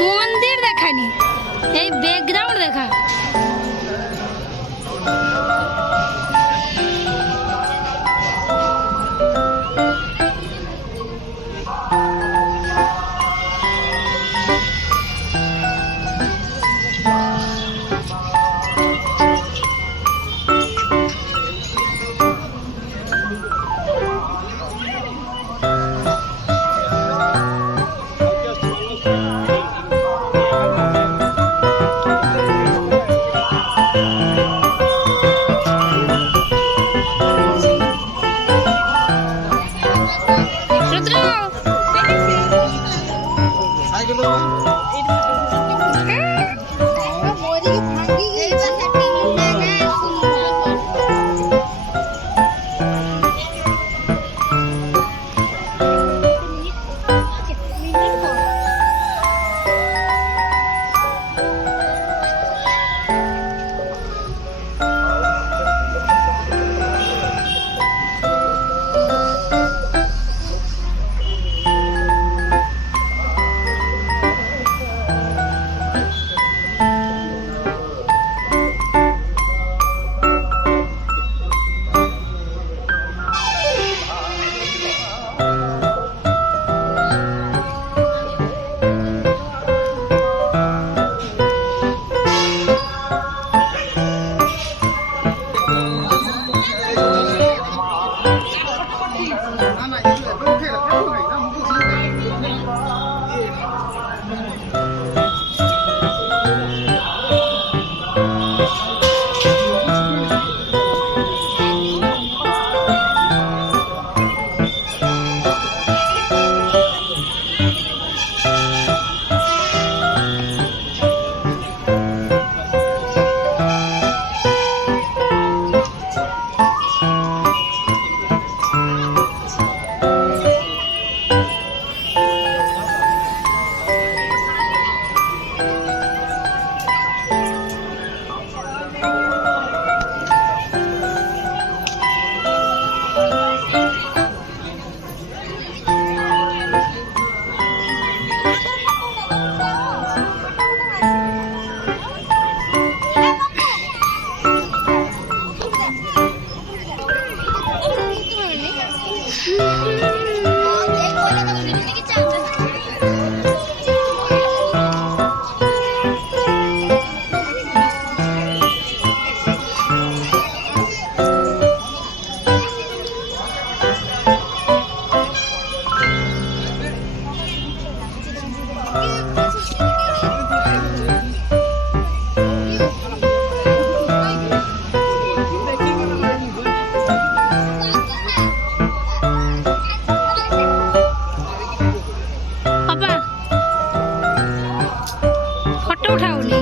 মন্দির দেখানি ପାଉନି।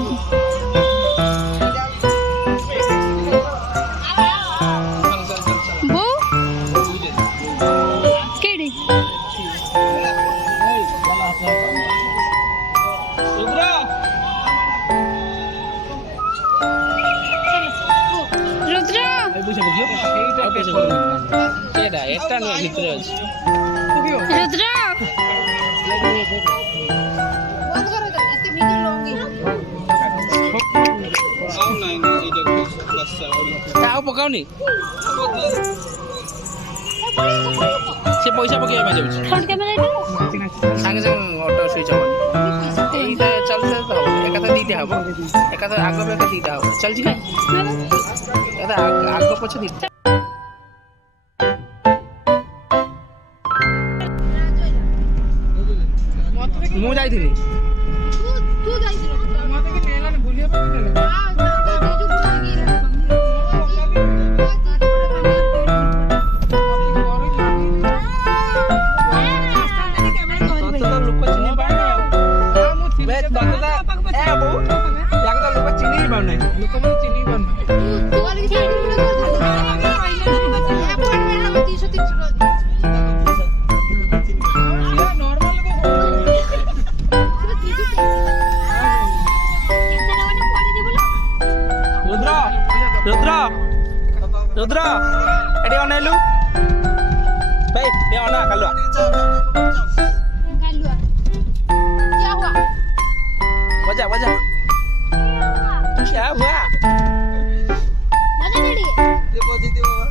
ବୋଉ କେଡି ରୁଦ୍ର ରୁଦ୍ର ପକାଉନି ସେ ପଇସା ପକେଇବା ପାଇଁ ଯାଉଛି ସାଙ୍ଗେ ସାଙ୍ଗେ ଅଟୋ ସୁଇଚ୍ ହବନି ଏଇଟା ଚାଲିଲେ ତ ହବ ଏକାଥରେ ଦିଟା ହବ ଏକାଥରେ ଆଗ ବେକା ଦିଟା ହବ ଚାଲିଛି ନା ଏକାଥରେ ଆଗ ପଛ ଦିଟା ମୁଁ ଯାଇଥିଲି रुद्र एटी अनेलु भाई ये अना कालुआ क्या हुआ बजा बजा क्या हुआ मजा नहीं ये पॉजिटिव होगा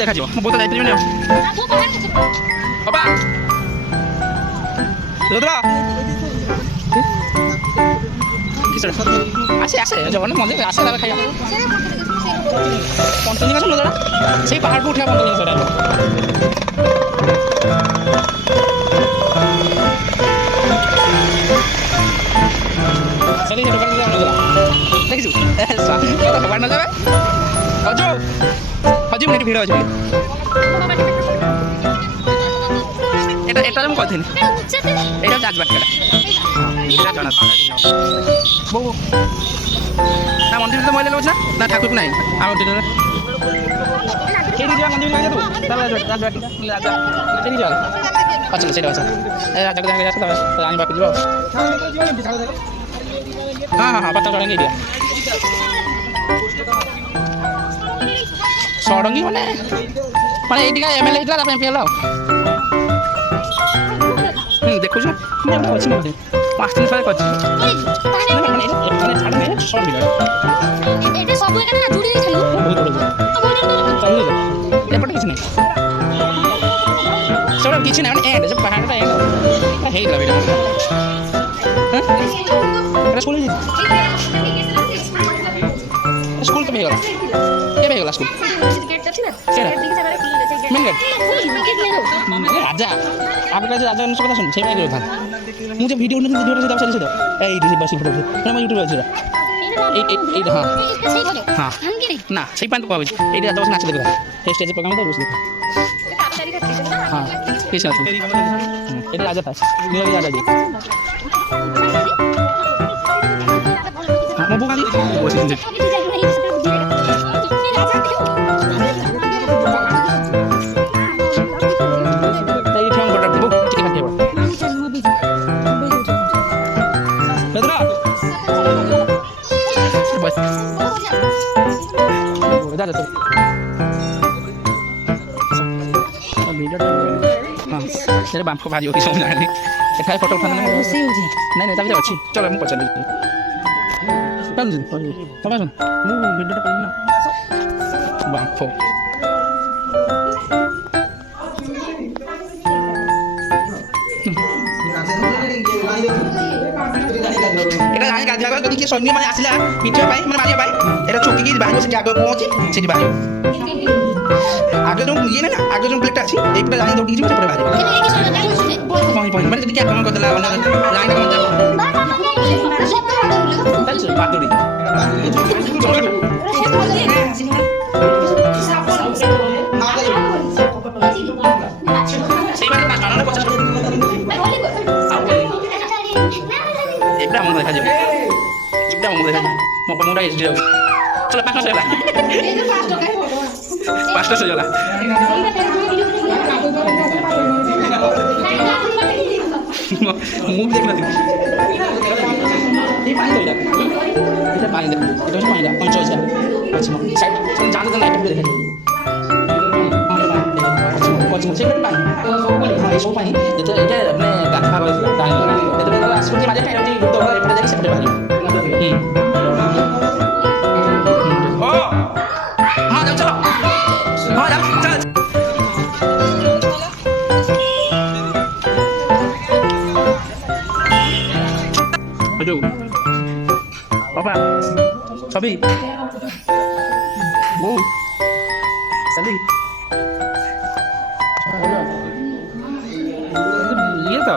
देखा बहुत जाइए बाबा रुद्र आसे आसे जगन्नाथ मंदिर आसे खाई पंचलिंग रुद्र से पहाड़ को उठा पंचलिंग देखी न जाए अजो हजी मिनिट भिड़ अच्छे ମୁଁ କହିଥିଲି ଏଇଟା ରାଜବାଟୀଟା ଏଇଟା ଜଣା ବୋଉ ନା ମନ୍ଦିର ତ ମହିଳା ରହୁଛି ନା ଠାକୁରକୁ ନାହିଁ ଆମ ମନ୍ଦିରରେ ସେଇଠି ଯିବା ମନ୍ଦିର ରାଜବାଟୀଟା ସେଇଠି ଯିବା ଅଚଲ ସେଇଟା ଅଛ ରାଜାକୁ ଯାହା ଆଣିବାକୁ ଯିବ ହଁ ହଁ ହଁ ପଚାଶ ଟଙ୍କା ନେଇଯିବା ଷଡ଼ଙ୍ଗୀ ମାନେ ମାନେ ଏଇଠିକା ଏମଏଲଏ ହେଇଥିଲା ତା ପାଇଁ ପିଲା ଆଉ ଦେଖୁଛୁ ଅଛି ମୋତେ 5 ଦିନ ପରେ କରିଛି ଏପଟେ କିଛି ନାହିଁ ସେଗୁଡ଼ା କିଛି ନାହିଁ ମାନେ ଏଣ୍ଡ ସେ ପାହାଡ଼ଟା ଏଣ୍ଡ ହେଇଗଲା ଏଇଟା ସ୍କୁଲ ସ୍କୁଲ କେବେ ହେଇଗଲା କେବେ ହେଇଗଲା ସ୍କୁଲ मेन गेट राजा आप राजा अनुसार कथा सुन से मुझे वीडियो नहीं वीडियो से चल ए दिस बस फोटो ना मैं यूट्यूब আছে এই হ্যাঁ হ্যাঁ না সেই পান তো পাবে এইটা তো নাচ দেখো এই স্টেজে প্রোগ্রাম তো বসে হ্যাঁ কিছু আছে এটা রাজা পাস নিয়ে রাজা দি হ্যাঁ মো বুকালি বসে দিন তাই ঠ্যাং বড় দেব ঠিক আছে বেদরা बस जा जा तो हाँ तेरे बाप को भाजी होगी समझ नहीं एखाए फोटो उठाने में नहीं नहीं तभी अच्छी चलो हम पहुंचा लेंगे चल जी तब सुन मु वीडियो टा करना बाप को এটা জানি কাজ হবে যদি কি সৈন্য মানে আসিলা পিঠে পাই মানে মারিয়া পাই এটা চুকি কি বাহির সেটি আগে পৌঁছে সেটি বাহির আগে যখন ইয়ে না আগে যখন প্লেটটা আছে এইটা জানি দৌড়ি যাবে পরে বাহির মানে যদি কি আক্রমণ করতে লাগা লাইন আক্রমণ যাবে তাই পাতুড়ি সেইবার পাঁচ বানানো 50 এটা মনে দেখা যাবে এটা মনে দেখা যাবে মোটা এসডি হবে চলো 5 টাকা এই যে 5 টাকা 5 টাকা চলা মুখ দেখ না এই পানি তো এটা পানি দেখ এটা হচ্ছে পানিটা কোন চলছে আচ্ছা সাইড জানতে না এটা দেখে সেটা পানি হ্যাঁ এই সব পানি এটা মানে গাছ ভাগ হয়েছিল তাই এটা তো আসলে মাঝে টাইম দিয়ে ঘুরতে হবে এটা দেখি সেটা ভালো ও হ্যাঁ যাও চলো হ্যাঁ যাও চল আজো বাবা সবই বউ সালি ये तो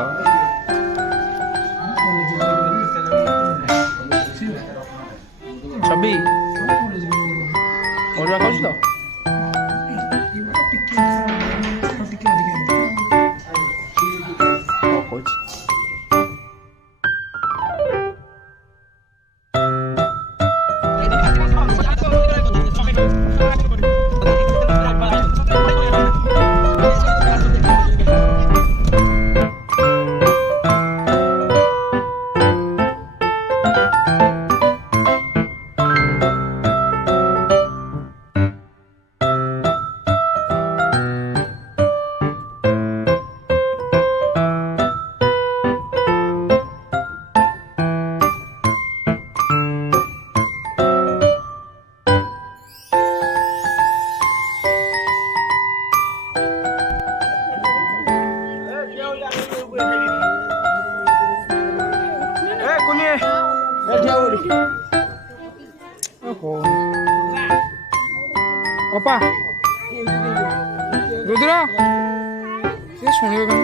छब्बी और क्या कुछ तो कुछ Opa, Rudra, ये सुनियो क्या?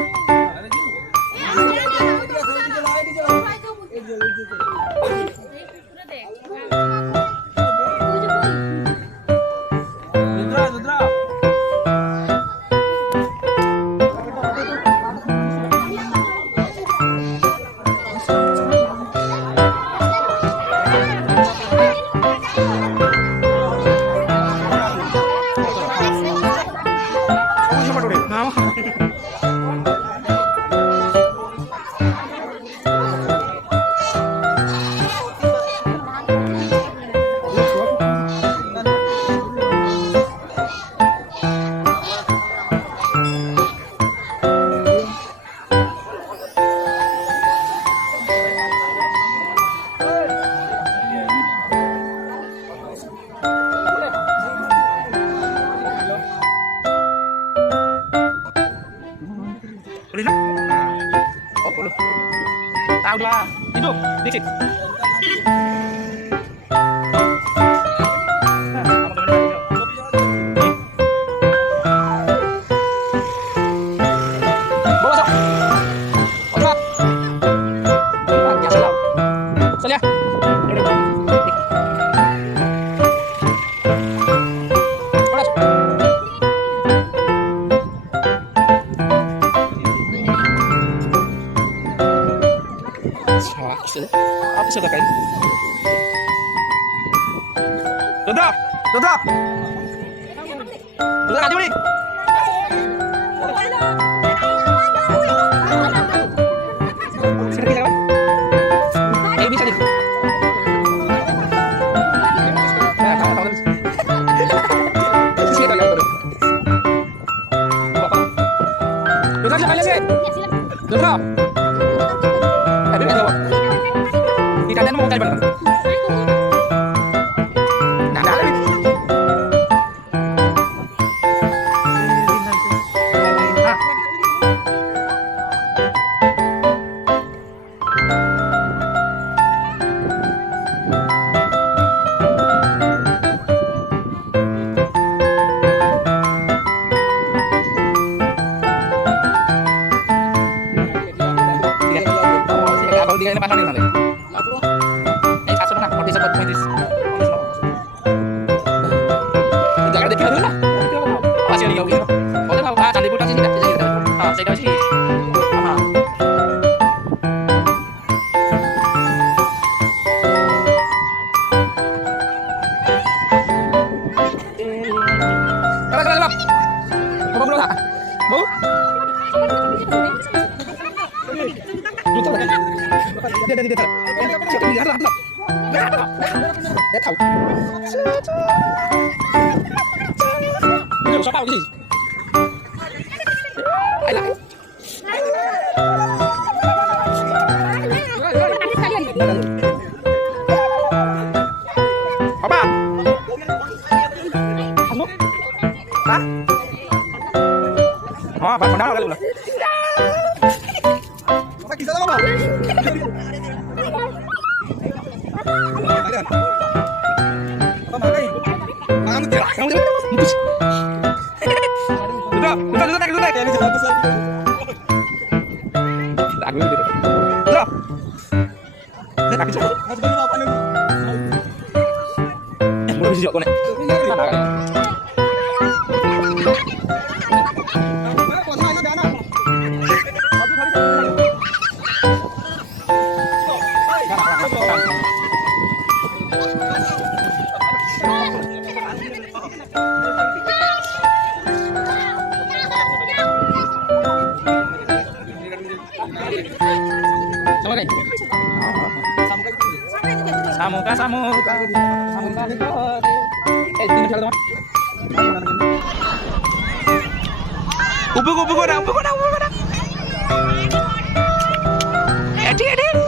Tahu lah, hidup, dikit. Bawa sok. Otak. Apa sih kayak? Tutup, tutup. Tutup aja nih. Sini kita kan? Bisa nih. Nah, kamu terus. Sini kita lihat. Tutup aja sih. Tutup. Ada nggak jawab? Ikan dan mau cari mana? Nggak ada nih. Kalau dia ini pasarin nanti. Kasur nak, mau disebut medis. Jangan ada kita dulu lah. Masih ada yang boleh tahu ah candi Buddha sih tidak. Ah, saya tahu sih. Kalau. Mau belum tak? Mau? Dia tahu. Ini siapa sih? Ayo. Apa? Kamu? Hah? Oh, apa pandang kali ulah. Apa kisah apa? Apa makai? Makan dia. Kamu dia. Duduk. Ini jalan besar. Aku duduk. Duduk. Aku coba. Mas beli apa nih? Mulai bisa kok nek. Samuka. Ini jalan teman. Ubu. Edi.